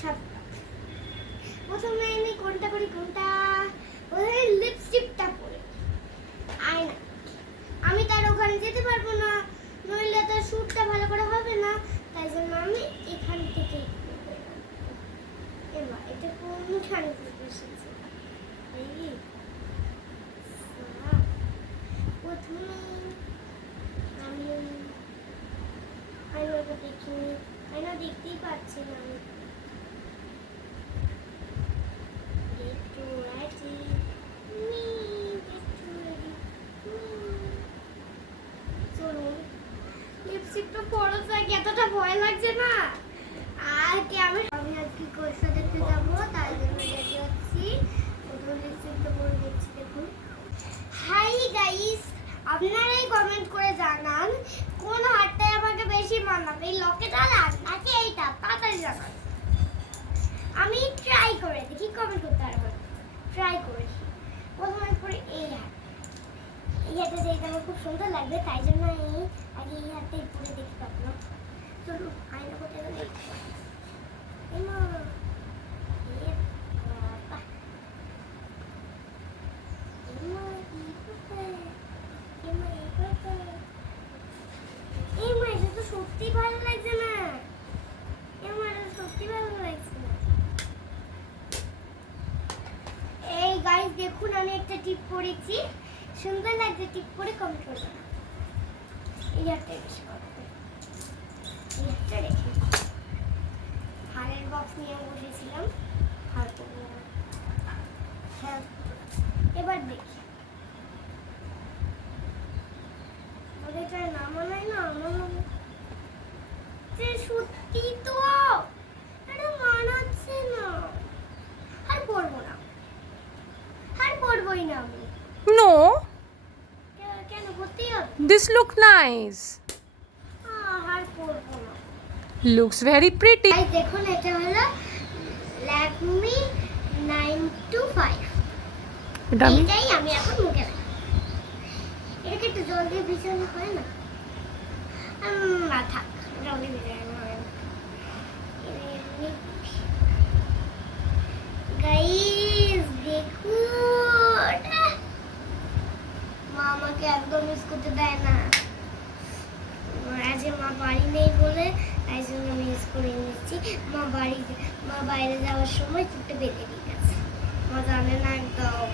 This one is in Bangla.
সাতটা। প্রথমে আমি কোনটা করি কোনটা, প্রথমে লিপস্টিকটা পরি। আয়না, আমি তার ওখানে যেতে পারবো না, নইলে তার শ্যুটটা ভালো করে হবে না, তাই জন্য আমি এখান থেকে এবার এটা কোনখানে বসেছি। এই প্রথমে আমি আয়নাটা দেখিনি, আয়না দেখতেই পাচ্ছি না আমি। লিপস্টিকটা পড়ো থাকে, এতটা ভয় লাগছে না। আর কি আমি আজকে কোর্সটা দেখতে যাবো, তাই জন্য রেডি হচ্ছি। প্রথম লিপস্টিকটা পরে দেখছি, দেখুন। হাই গাইস, আপনারাই কমেন্ট করে জানান কোন হারটাই আমাকে বেশি মানাবে, এই লকেটটা নাকি এইটা, তাড়াতাড়ি জানান। আমি ট্রাই করে দেখি, কমেন্ট করতে পারবো, ট্রাই করেছি। প্রথমে পরে এই হার, এই হারটা যেটা আমার খুব সুন্দর লাগবে, তাই জন্য এই আগে এই হারটাই পরে দেখি পাবো। চলো আয়না কোথায় গেল, এমা এ বাবা, এমা এই কোথায়, এমা এই কোথায়, এমা এটা তো সত্যি ভালো লাগছে না, এমা এটা সত্যি ভালো লাগছে না। এই গাইস দেখুন, আমি একটা টিপ পরেছি, সুন্দর লাগছে, টিপ পরে কমেন্ট করবেন। এই একটা বেশি কথা, এই একটা রেখে হারের বক্স নিয়ে বসেছিলাম, হার করবো। হ্যাঁ এবার দেখি, ওদেরটা নামানায় না, আমার যে সত্যি তো এটা মানাচ্ছে না, আর পরবো না, আর পরবোই না আমি। No, কেন করতেই হবে? this look nice. আর পরবো না। Looks very pretty. এই দেখুন, এটা হলো ল্যাকমি 925। এটা আমি এটাই আমি এখন মুখে লাগাবো। এটাকে একটু জল দিয়ে ভিজানো হয় না? না থাক, জল দিয়ে ভিজানো হয় না। গাইস দেখুন, মা আমাকে একদম মিস করতে দেয় না, আজকে মা বাড়ি নেই বলে তাই জন্য মিস করে নিচ্ছি। মা বাইরে যাওয়ার সময় চুটটা বেঁধে দিয়ে গেছে, মা জানে না একদম।